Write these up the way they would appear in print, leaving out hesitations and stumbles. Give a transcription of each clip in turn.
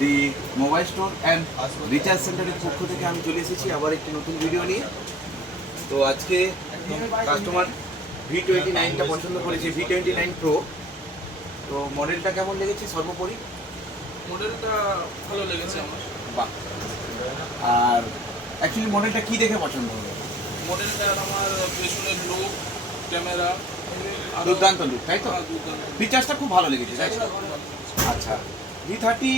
The mobile store and recharge সেন্টারের পক্ষ থেকে আমি চলে এসেছি আবার একটি নতুন ভিডিও নিয়ে। তো আজকে কাস্টমার V29টা পছন্দ করেছে, V29 Pro। তো মডেলটা কেমন লেগেছে সর্বোপরি? মডেলটা ভালো লেগেছে আমার। বাহ। আর অ্যাকচুয়ালি মডেলটা কি দেখে পছন্দ হলো? মডেলটা আমার পেছনের লুক, ক্যামেরা দুর্দান্ত লুক, তাই তো? দুর্দান্ত। ফিচার্সটা খুব ভালো লেগেছে, তাই তো? আচ্ছা, V30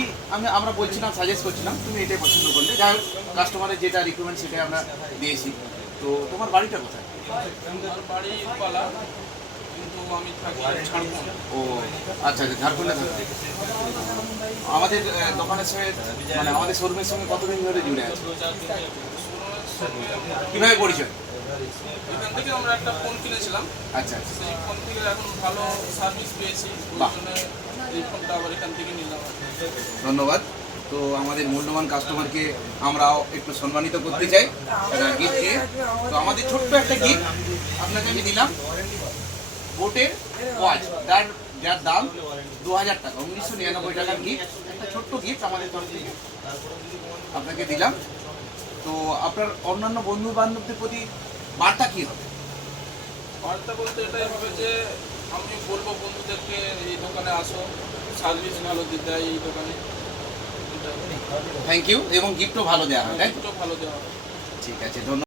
আমরা বলছিলাম, সাজেস্ট করছিলাম, তুমি এটাই পছন্দ করলে। যাই হোক, কাস্টমারের যেটা রিকোয়ারমেন্ট সেটাই আমরা দিয়েছি। তো তোমার বাড়িটা কোথায়? আমার বাড়ি পালা, কিন্তু আমি থাকি ঝাড়খণ্ড। ও আচ্ছা আচ্ছা, ঝাড়খণ্ডে থাকো। আমাদের দোকানের সঙ্গে মানে আমাদের শোরুমের সঙ্গে কতদিন ধরে জুড়ে আছে? কীভাবে পরিচয়? এখান থেকে আমরা একটা ফোন কিনেছিলাম, আচ্ছা আচ্ছা, সেই ফোন থেকে এখন ভালো সার্ভিস পেয়েছি, ওই বাহ। জন্য এই ফোনটা আবার এখান থেকে নিলাম। ধন্যবাদ। তো আমাদের মূল্যবান কাস্টমারকে আমরাও একটু সম্মানিত করতে চাই একটা গিফট দিয়ে। তো আমাদের ছোট্ট একটা গিফট আপনাকে আমি দিলাম, বোটের ওয়াচ, যার দাম 2000 টাকা, 1999 টাকার গিফট। একটা ছোট্ট গিফট আমাদের তরফ থেকে আপনাকে দিলাম। তো আপনার অন্যান্য বন্ধু বান্ধবদের প্রতি বার্তা কী হবে? বার্তা বলতে এটাই হবে যে আমি বলবো বন্ধুদেরকে এই দোকানে আসো, সার্ভিস ভালো দিতে দেয় এই দোকানে। থ্যাংক ইউ, এবং গিফটও ভালো দেওয়া হয়, তাই তো? একটু ভালো দেওয়া হয়। ঠিক আছে, ধন্যবাদ।